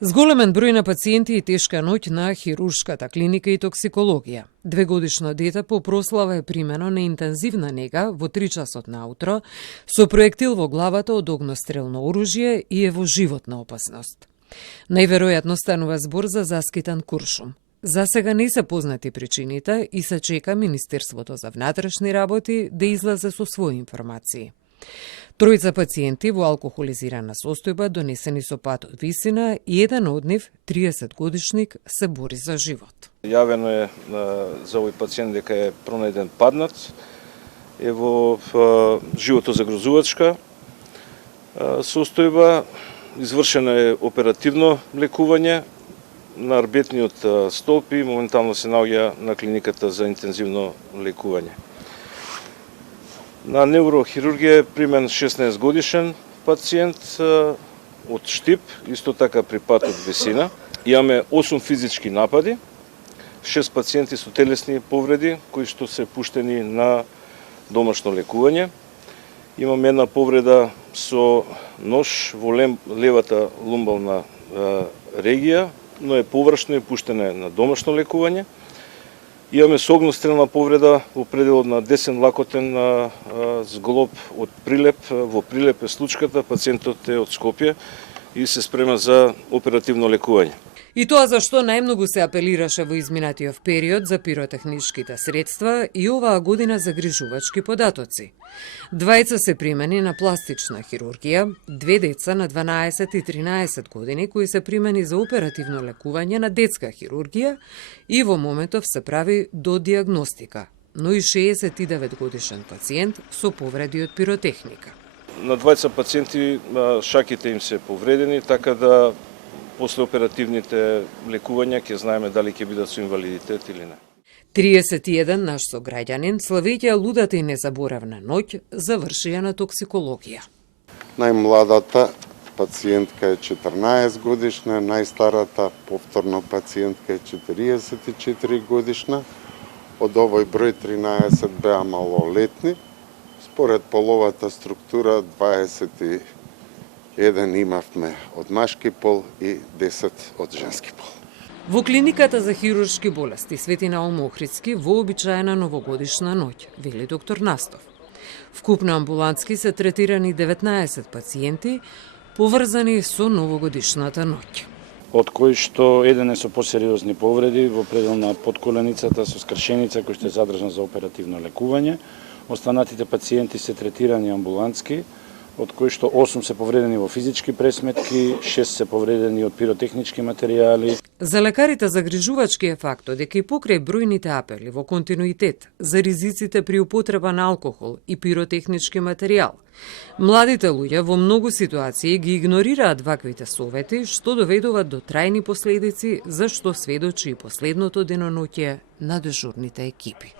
Зголемен број на пациенти и тешка ноќ на хируршката клиника и токсикологија. 2-годишно дете по прослава е примено на интензивна нега во 3 часот наутро со проектил во главата од огнострелно оружје и е во животна опасност. Најверојатно станува збор за заскитан куршум. За сега не се познати причините и се чека Министерството за внатрешни работи да излезе со своји информации. Тројца пациенти во алкохолизирана состојба донесени со пат од висина и еден од нив, 30-годишник, се бори за живот. Јавено е за овој пациент дека е пронајден паднат, е во животозагрозувачка состојба, извршено е оперативно лекување на арбетниот столб и моментално се наоѓа на клиниката за интензивно лекување. На неврохирургија е примен 16 годишен пациент од Штип, исто така при пат од висина. Имаме 8 физички напади, 6 пациенти со телесни повреди кои што се пуштени на домашно лекување. Имаме една повреда со нож во левата лумбална регија, но е површно и пуштена на домашно лекување. Имаме со огнострелна повреда во пределот на десен лакотен зглоб од прилеп. Во прилеп е случката, пациентот е од Скопје и се спрема за оперативно лекување. И тоа зашто најмногу се апелираше во изминатиот период за пиротехничките средства и оваа година за грижувачки податоци. Двајца се примени на пластична хирургија, 2 деца на 12 и 13 години кои се примени за оперативно лекување на детска хирургија и во моментов се прави до диагностика, но и 69 годишен пациент со повреди од пиротехника. На двајца пациенти шаките им се повредени, така да после оперативните лекувања ќе знаеме дали ќе бидат со инвалидитет или не. 31 наш сограѓанин, славејќи лудата и незаборавна ноќ, завршија на токсикологија. Најмладата пациентка е 14 годишна, најстарата повторно пациентка е 44 годишна. Од овој број 13 беа малолетни. Според половата структура 21 имавме од машки пол и 10 од женски пол. Во клиниката за хируршки болести Свети Наум Охридски вообичаена новогодишна ноќ, вели доктор Настов. Вкупно амбулантски се третирани 19 пациенти поврзани со новогодишната ноќ. Од кои што еден е со посериозни повреди во предел на подколеницата со скршеница кој што е задржан за оперативно лекување. Останатите пациенти се третирани амбулантски, од кои што 8 се повредени во физички пресметки, 6 се повредени од пиротехнички материјали. За лекарите загрижувачки е фактот дека и покрај бројните апели во континуитет за ризиците при употреба на алкохол и пиротехнички материјал, младите луѓе во многу ситуации ги игнорираат ваквите совети, што доведуваат до трајни последици, за што сведочи и последното деноноќе на дежурните екипи.